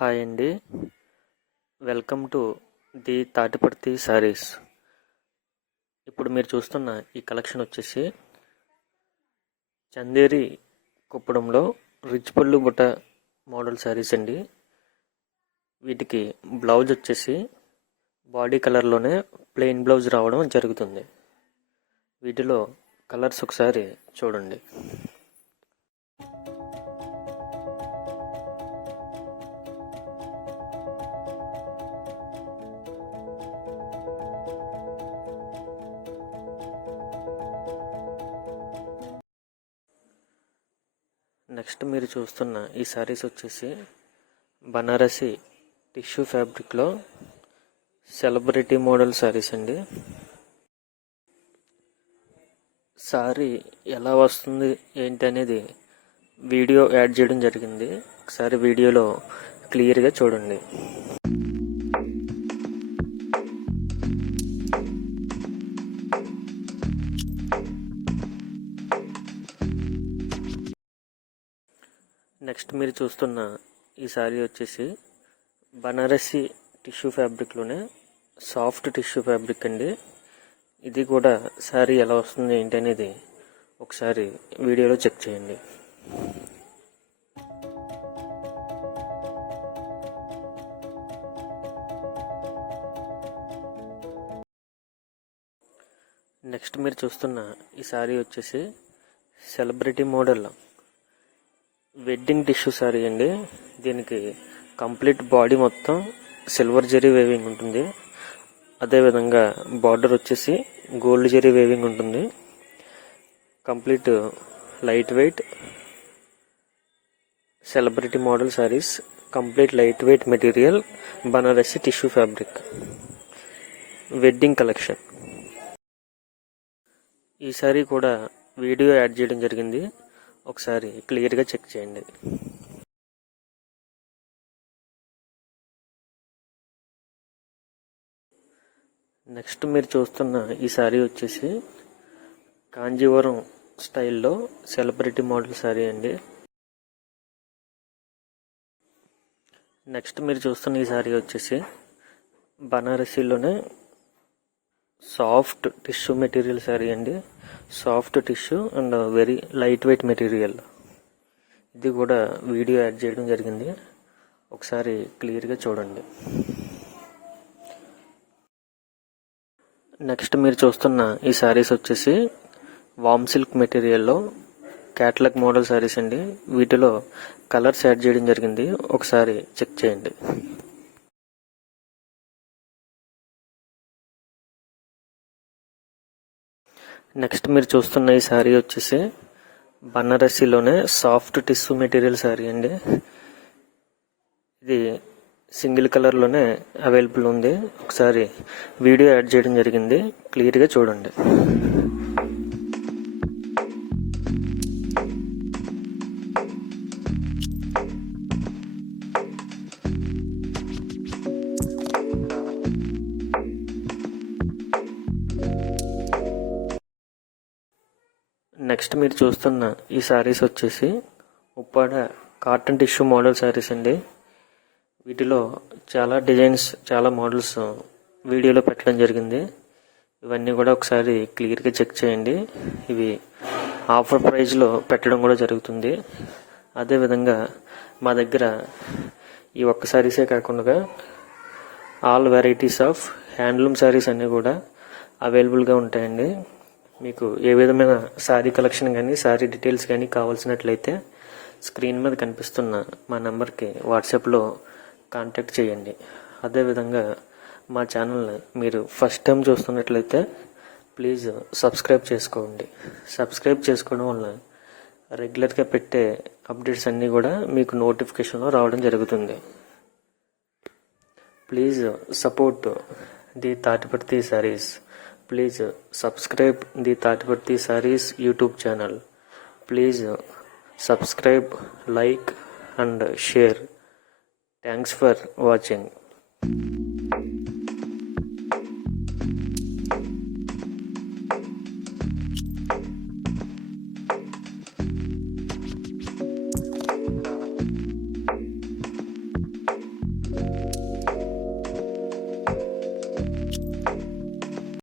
Hi అండి, welcome to the Tatiparthi saris. ఇప్పుడు మీరు చూస్తున్న ఈ కలెక్షన్ వచ్చేసి చందేరి కుప్పడంలో రిచ్ పళ్ళు బుట్ట మోడల్ శారీస్ అండి. వీటికి బ్లౌజ్ వచ్చేసి బాడీ కలర్లోనే ప్లెయిన్ బ్లౌజ్ రావడం జరుగుతుంది. వీటిలో కలర్స్ ఒకసారి చూడండి. నెక్స్ట్ మీరు చూస్తున్న ఈ శారీస్ వచ్చేసి బనారసి టిష్యూ ఫ్యాబ్రిక్లో సెలబ్రిటీ మోడల్ శారీస్ అండి. శారీ ఎలా వస్తుంది ఏంటి అనేది వీడియో యాడ్ చేయడం జరిగింది. ఒకసారి వీడియోలో క్లియర్గా చూడండి. నెక్స్ట్ మీరు చూస్తున్న ఈ శారీ వచ్చేసి బనారసి టిష్యూ ఫ్యాబ్రిక్లోనే సాఫ్ట్ టిష్యూ ఫ్యాబ్రిక్ అండి. ఇది కూడా శారీ ఎలా వస్తుంది ఏంటి అనేది ఒకసారి వీడియోలో చెక్ చేయండి. నెక్స్ట్ మీరు చూస్తున్న ఈ శారీ వచ్చేసి celebrity model wedding tissue sari అండి. దీనికి కంప్లీట్ బాడీ మొత్తం సిల్వర్ జరీ వేవింగ్ ఉంటుంది. అదేవిధంగా బార్డర్ వచ్చేసి గోల్డ్ జరీ వేవింగ్ ఉంటుంది. Complete light weight celebrity model saris, complete light weight material, Banarasi tissue fabric, wedding collection. ఈ శారీ కూడా వీడియో యాడ్ చేయడం జరిగింది. ఒకసారి క్లియర్గా చెక్ చేయండి. నెక్స్ట్ మీరు చూస్తున్న ఈ శారీ వచ్చేసి కాంజీవరం స్టైల్లో సెలబ్రిటీ మోడల్ శారీ అండి. నెక్స్ట్ మీరు చూస్తున్న ఈ శారీ వచ్చేసి బనారసీలోనే సాఫ్ట్ టిష్యూ మెటీరియల్ శారీ అండి. Soft tissue and very light weight material. ఇది కూడా వీడియో యాడ్ చేయడం జరిగింది. ఒకసారి క్లియర్గా చూడండి. నెక్స్ట్ మీరు చూస్తున్న ఈ శారీస్ వచ్చేసి వామ్ సిల్క్ మెటీరియల్లో క్యాట్లాగ్ మోడల్ శారీస్ అండి. వీటిలో కలర్స్ యాడ్ చేయడం జరిగింది. ఒకసారి చెక్ చేయండి. నెక్స్ట్ మీరు చూస్తున్న ఈ శారీ వచ్చేసి బనారసీలోనే సాఫ్ట్ టిష్యూ మెటీరియల్ శారీ అండి. ఇది సింగిల్ కలర్లోనే అవైలబుల్ ఉంది. ఒకసారి వీడియో యాడ్ చేయడం జరిగింది. క్లియర్గా చూడండి. నెక్స్ట్ మీరు చూస్తున్న ఈ శారీస్ వచ్చేసి Uppada cotton tissue model saris అండి. వీటిలో చాలా డిజైన్స్, చాలా మోడల్స్ వీడియోలో పెట్టడం జరిగింది. ఇవన్నీ కూడా ఒకసారి క్లియర్గా చెక్ చేయండి. ఇవి ఆఫర్ ప్రైస్లో పెట్టడం కూడా జరుగుతుంది. అదేవిధంగా మా దగ్గర ఈ ఒక్క శారీసే కాకుండా all varieties of handloom saris అన్నీ కూడా అవైలబుల్గా ఉంటాయండి. మీకు ఏ విధమైన శారీ కలెక్షన్ కానీ శారీ డీటెయిల్స్ కానీ కావాల్సినట్లయితే స్క్రీన్ మీద కనిపిస్తున్న మా నెంబర్కి వాట్సాప్లో కాంటాక్ట్ చేయండి. అదేవిధంగా మా ఛానల్ని మీరు ఫస్ట్ టైం చూస్తున్నట్లయితే ప్లీజ్ సబ్స్క్రైబ్ చేసుకోండి. సబ్స్క్రైబ్ చేసుకోవడం వల్ల రెగ్యులర్గా పెట్టే అప్డేట్స్ అన్నీ కూడా మీకు నోటిఫికేషన్లో రావడం జరుగుతుంది. Please support the Tatiparthi saris. Please subscribe the Taatiparthi Sarees YouTube channel. Please subscribe, like and share. Thanks for watching.